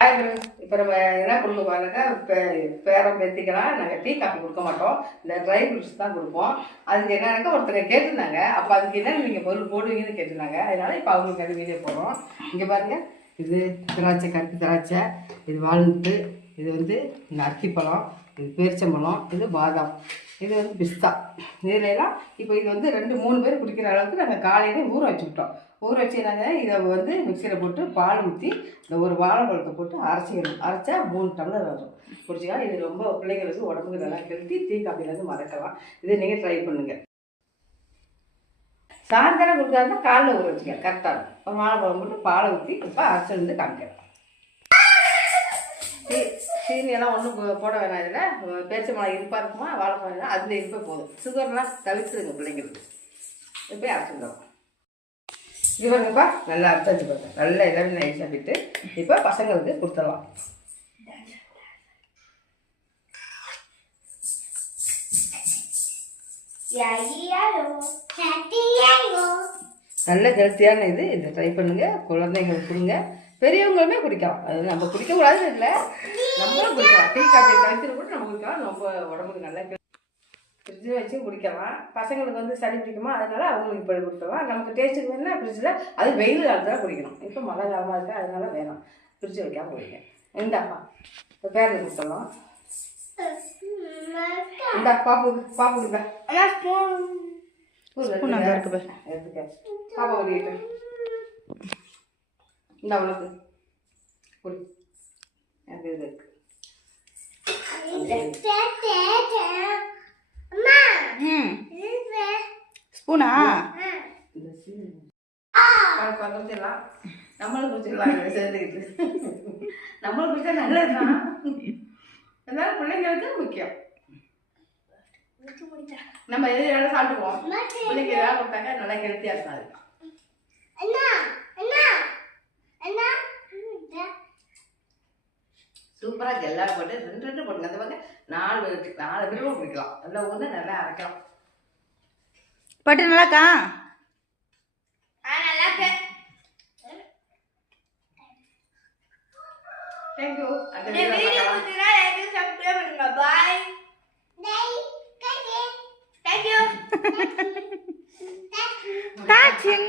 இப்போ நம்ம என்ன கொடுக்க போறோம்னாக்கா பேரம் பேத்திக்கலாம் நாங்கள் டீ காஃபி கொடுக்க மாட்டோம், இந்த ட்ரை ஃப்ரூட்ஸ் தான் கொடுப்போம். அதுக்கு என்னன்னாக்கா ஒருத்தர் கேட்டிருந்தாங்க, அப்போ அதுக்கு என்ன நீங்கள் பொருள் போடுவீங்கன்னு கேட்டிருந்தாங்க. அதனால இப்போ அவங்களுக்கு அது வீடியோ போடுறோம். இங்கே பாருங்கள், இது திராட்சை, கருப்பு திராட்சை, இது வால்நட்டு, இது வந்து இந்த அத்திப்பழம், இது பேரிச்சம்பழம், இது பாதாம், இது வந்து பிஸ்தா. இதுலாம் இப்போ இது வந்து 2-3 பேர் குடிக்கிற அளவுக்கு நாங்கள் காலையிலே ஊற வச்சுக்கிட்டோம். ஊற வச்சு நாங்கள் இதை வந்து மிக்சியில் போட்டு பால் ஊற்றி இந்த ஒரு வாழைப்பழத்தை போட்டு அரைச்சிக்கணும். அரைச்சா 3 டம்ளர் வரும், குடிச்சிக்கலாம். இது ரொம்ப பிள்ளைங்களுக்கு உடம்புக்கு நல்லா ஹெல்த்தி. டீ காஃபிலேருந்து மறக்கலாம். இதை நீங்கள் ட்ரை பண்ணுங்கள். சாயந்தரம் கொடுக்காருந்தா காலைல ஊற வச்சுக்க கரெக்டாக இருக்கும். ஒரு வாழைப்பழம் போட்டு பாலை ஊற்றி இப்போ அரைச்சிருந்து காமிக்கிறேன். சீனியெல்லாம் ஒன்றும் போட வேணாம். இதில் பேரிச்சம்பழம் இருப்பாக இருக்குமா, வாழைப்பழம் அதில் இருப்பே போதும். சுகர்லாம் தவிர்த்துதுங்க பிள்ளைங்களுக்கு. இப்போ அரைச்சிருந்தோம். இது பாருங்கப்பா, நல்லா அரைச்சாச்சு பாருங்க. நல்லா எல்லாமே நைஸாக விட்டு இப்போ பசங்களுக்கு கொடுத்துடலாம். நல்ல ஹெல்த்தியான இது. இதை ட்ரை பண்ணுங்க, குழந்தைங்களுக்கு கொடுங்க, பெரியவங்களுமே குடிக்கலாம். அது நம்ம குடிக்கக்கூடாதுன்னு இல்லை, நம்மளும் குடிக்கலாம். டீ காஃபி தவிர்த்து கூட நம்ம குடிக்கலாம். ரொம்ப உடம்புக்கு நல்லா ஃப்ரிட்ஜில் வச்சு குடிக்கலாம். பசங்களுக்கு வந்து சளி பிடிக்குமா, அதனால அவங்களுக்கு இப்படி கொடுக்கலாம். நமக்கு டேஸ்ட்டுக்கு வேணும்னா ஃப்ரிட்ஜில், அது வெயில் காலத்தில் குடிக்கணும். இப்போ மழை காலமாக இருக்கா, அதனால வேணும் ஃப்ரிட்ஜ் வைக்காமல் குடிக்க. இந்தாப்பா இப்போ பேரில் கொடுத்துடலாம். இந்தா பாப்புக்கு இந்தா எடுத்துக்க. பாப்பா ஓடிட்டு இந்த அவளுக்கு குடி. எனக்கு இது இருக்கு. ஸ்பூனா குடிச்சிடலாம். நம்மளும் குடிச்சிடலாம் சேர்ந்துக்கிட்டு. நம்மளும் குடிச்சா நல்லதுதான். இருந்தாலும் பிள்ளைங்களுக்கு முக்கியம். நம்ம எது வேணாலும் சாப்பிடுவோம். பிள்ளைங்க எதாவது கொடுத்தாங்க நல்லா ஹெல்த்தியாக இருக்காது. சூப்பராக எல்லாரும் போட்டு 2 போட்டுங்க. அந்த பக்கம் 4 பேரும் குடிக்கலாம். நல்லா ஊர்ந்து நல்லா அரைக்கலாம். பட்டு நல்லாக்கா? நல்லா இருக்கு. Thank you. அந்த வீடியோ பிடிச்சிருந்தா லைக் பண்ணி சப்ஸ்கிரைப் பண்ணுங்க. பை. Thank you. Touching.